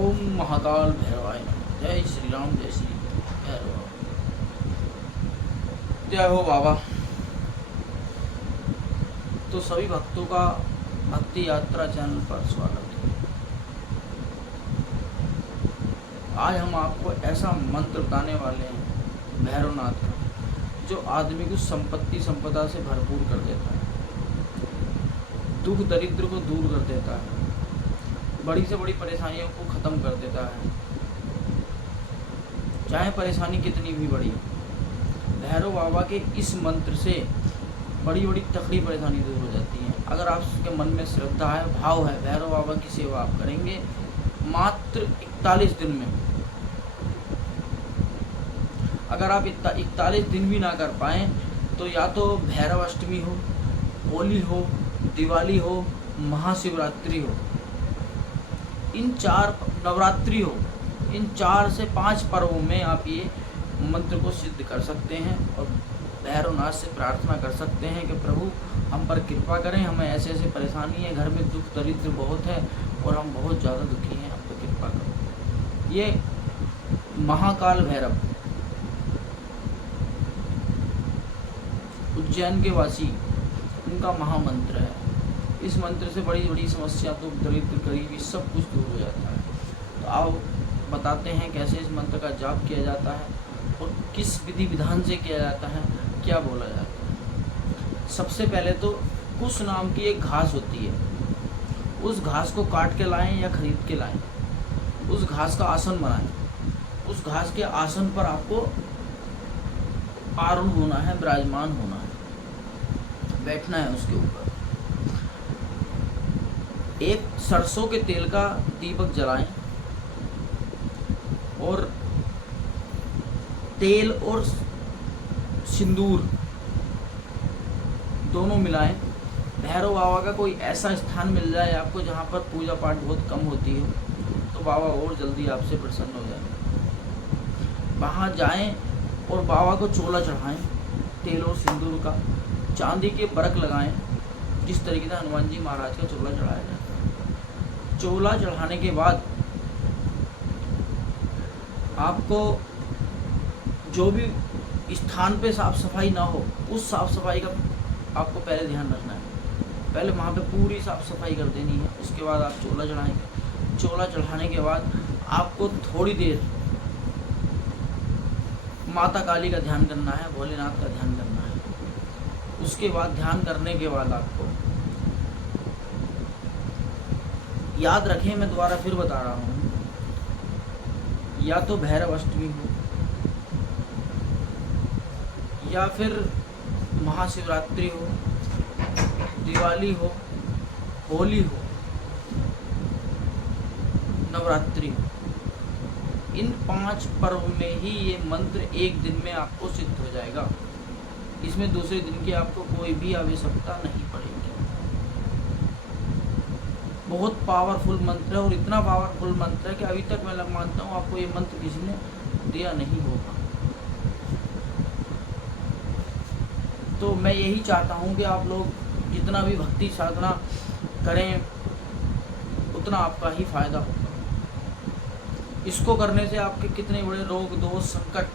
ओम महाकाल भैरवाय नमः। जय श्री राम, जय श्री भैरव। जय हो बाबा। तो सभी भक्तों का भक्ति यात्रा चैनल पर स्वागत है। आज हम आपको ऐसा मंत्र बताने वाले हैं भैरवनाथ का, जो आदमी को संपत्ति संपदा से भरपूर कर देता है, दुख दरिद्र को दूर कर देता है, बड़ी से बड़ी परेशानियों को ख़त्म कर देता है, चाहे परेशानी कितनी भी बड़ी हो। भैरव बाबा के इस मंत्र से बड़ी बड़ी तकलीफ परेशानी दूर हो जाती है। अगर आपके मन में श्रद्धा है, भाव है, भैरव बाबा की सेवा आप करेंगे मात्र 41 दिन में। अगर आप 41 दिन भी ना कर पाएँ तो या तो भैरव अष्टमी हो, होली हो, दिवाली हो, महाशिवरात्रि हो, इन 4 नवरात्रि हो, इन 4 से 5 पर्वों में आप ये मंत्र को सिद्ध कर सकते हैं और भैरवनाथ से प्रार्थना कर सकते हैं कि प्रभु हम पर कृपा करें, हमें ऐसे ऐसे परेशानी है, घर में दुख दरिद्र बहुत है और हम बहुत ज़्यादा दुखी हैं, हम पर कृपा करो। ये महाकाल भैरव उज्जैन के वासी, उनका महामंत्र है। इस मंत्र से बड़ी बड़ी समस्या, दुख दरिद्र गरीबी सब कुछ दूर हो जाता है। तो आओ बताते हैं कैसे इस मंत्र का जाप किया जाता है और किस विधि विधान से किया जाता है, क्या बोला जाता है। सबसे पहले तो कुश नाम की एक घास होती है, उस घास को काट के लाएं या खरीद के लाएं, उस घास का आसन बनाएं। उस घास के आसन पर आपको आरूढ़ होना है, विराजमान होना है, बैठना है उसके ऊपर। एक सरसों के तेल का दीपक जलाएं और तेल और सिंदूर दोनों मिलाएं। भैरव बाबा का कोई ऐसा स्थान मिल जाए आपको जहाँ पर पूजा पाठ बहुत कम होती हो, तो बाबा और जल्दी आपसे प्रसन्न हो जाए। वहाँ जाएं और बाबा को चोला चढ़ाएं तेल और सिंदूर का, चांदी के बरक लगाएं, जिस तरीके से हनुमान जी महाराज का चोला चढ़ाया जाता है। चोला चढ़ाने के बाद आपको जो भी स्थान पे साफ सफाई ना हो, उस साफ सफाई का आपको पहले ध्यान रखना है। पहले वहाँ पे पूरी साफ सफाई कर देनी है, उसके बाद आप चोला चढ़ाएंगे। चोला चढ़ाने के बाद आपको थोड़ी देर माता काली का ध्यान करना है, भोलेनाथ का ध्यान करना है। उसके बाद ध्यान करने के बाद आपको याद रखें, मैं दोबारा फिर बता रहा हूँ, या तो भैरव अष्टमी हो या फिर महाशिवरात्रि हो, दिवाली हो, होली हो, नवरात्रि हो, इन 5 पर्व में ही ये मंत्र एक दिन में आपको सिद्ध हो जाएगा। इसमें दूसरे दिन की आपको कोई भी आवश्यकता नहीं पड़ेगी। बहुत पावरफुल मंत्र है और इतना पावरफुल मंत्र है कि अभी तक मैं मानता हूँ आपको ये मंत्र किसी ने दिया नहीं होगा। तो मैं यही चाहता हूँ कि आप लोग जितना भी भक्ति साधना करें उतना आपका ही फायदा होगा। इसको करने से आपके कितने बड़े रोग दोष संकट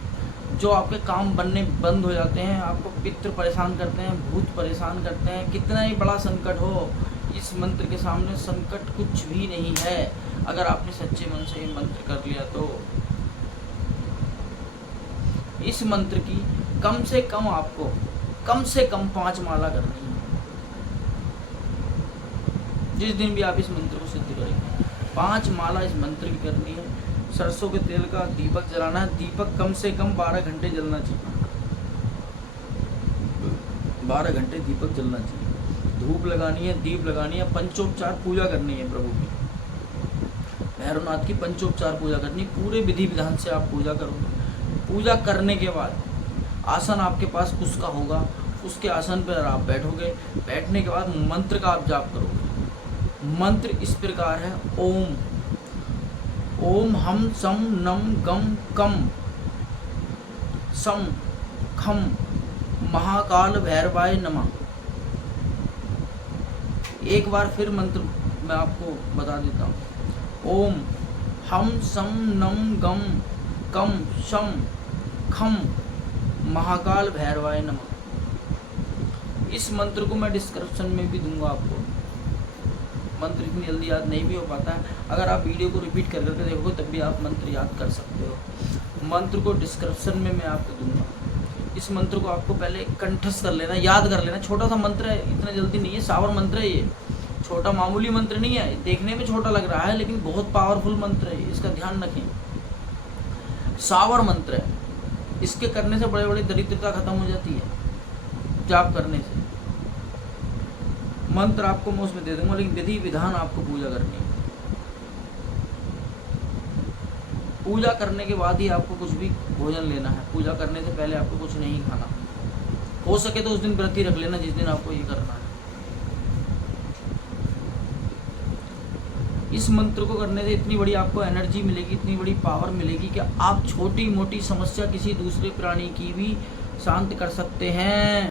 जो आपके काम बनने बंद हो जाते हैं, आपको पितृ परेशान करते हैं, भूत परेशान करते हैं, कितना ही बड़ा संकट हो, इस मंत्र के सामने संकट कुछ भी नहीं है। अगर आपने सच्चे मन से ये मंत्र कर लिया तो इस मंत्र की कम से कम आपको कम से कम 5 माला करनी है। जिस दिन भी आप इस मंत्र को सिद्ध करेंगे 5 माला इस मंत्र की करनी है। सरसों के तेल का दीपक जलाना है। दीपक कम से कम 12 घंटे जलना चाहिए, 12 घंटे दीपक जलना चाहिए। धूप लगानी है, दीप लगानी है, पंचोपचार पूजा करनी है प्रभु की, भैरवनाथ की पंचोपचार पूजा करनी। पूरे विधि विधान से आप पूजा करोगे। पूजा करने के बाद आसन आपके पास उसका होगा, उसके आसन पर आप बैठोगे। बैठने के बाद मंत्र का आप जाप करोगे। मंत्र इस प्रकार है, ओम ओम हम सम नम गम कम सम खम महाकाल भैरवाय नमः। एक बार फिर मंत्र मैं आपको बता देता हूँ। ओम हम सम नम गम कम शम खम महाकाल भैरवाय नमः। इस मंत्र को मैं डिस्क्रिप्शन में भी दूंगा आपको। मंत्र इतनी जल्दी याद नहीं भी हो पाता है, अगर आप वीडियो को रिपीट कर करके देखोगे तब भी आप मंत्र याद कर सकते हो। मंत्र को डिस्क्रिप्शन में मैं आपको दूंगा। इस मंत्र को आपको पहले कंठस्थ कर लेना, याद कर लेना। छोटा सा मंत्र है, इतना जल्दी नहीं है, सावर मंत्र है ये, छोटा मामूली मंत्र नहीं है। देखने में छोटा लग रहा है लेकिन बहुत पावरफुल मंत्र है, इसका ध्यान रखें। सावर मंत्र है, इसके करने से बड़े बड़े दरिद्रता खत्म हो जाती है जाप करने से। मंत्र आपको मैं उसमें दे दूंगा, लेकिन विधि विधान आपको पूजा करनी है। पूजा करने के बाद ही आपको कुछ भी भोजन लेना है, पूजा करने से पहले आपको कुछ नहीं खाना। हो सके तो उस दिन व्रत ही रख लेना जिस दिन आपको ये करना है। इस मंत्र को करने से इतनी बड़ी आपको एनर्जी मिलेगी, इतनी बड़ी पावर मिलेगी कि आप छोटी मोटी समस्या किसी दूसरे प्राणी की भी शांत कर सकते हैं।